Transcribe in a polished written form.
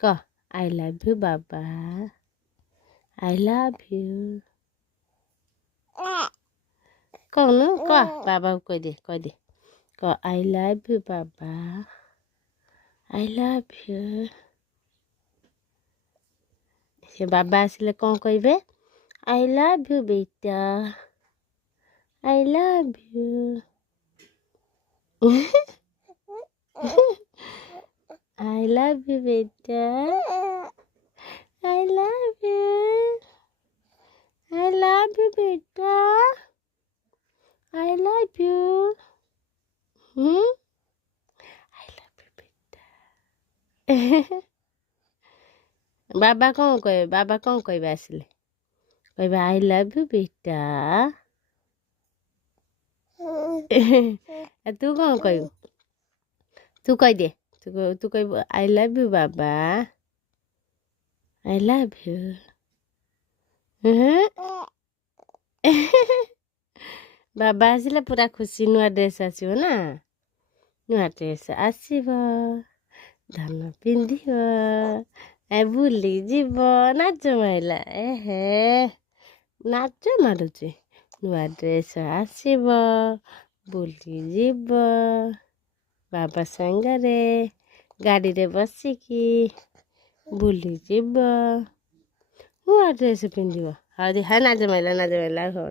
कह आई love you बाबा I love you कौन कह बाबा को कह दे कह आई लव यू बाबा आई लव यू से बाबा आसिले कौन कहबे आई लव यू बेटा आई love you I love you बेटा आई लव यू बेटा आई love you I love you बेटा बाबा कौन कहबे आसिले कहबे आई लव यू बेटा तू कौन कहबू तू कह दे तू कहबू आई लव यू बाबा आई लव यू बाबा आसिले पूरा खुशी नुआ ड्रेस आसो ना नुआ ड्रेस आसब धन पिंधिब बुली जीव नाच माइला एहे नाच मारुचे नुआ ड्रेस आसब बुली जीव बाबा सांगरे गाड़ी रे बसिकी बुली जीव नुआ ड्रेस पिंधिब हाँ नाच माइला हो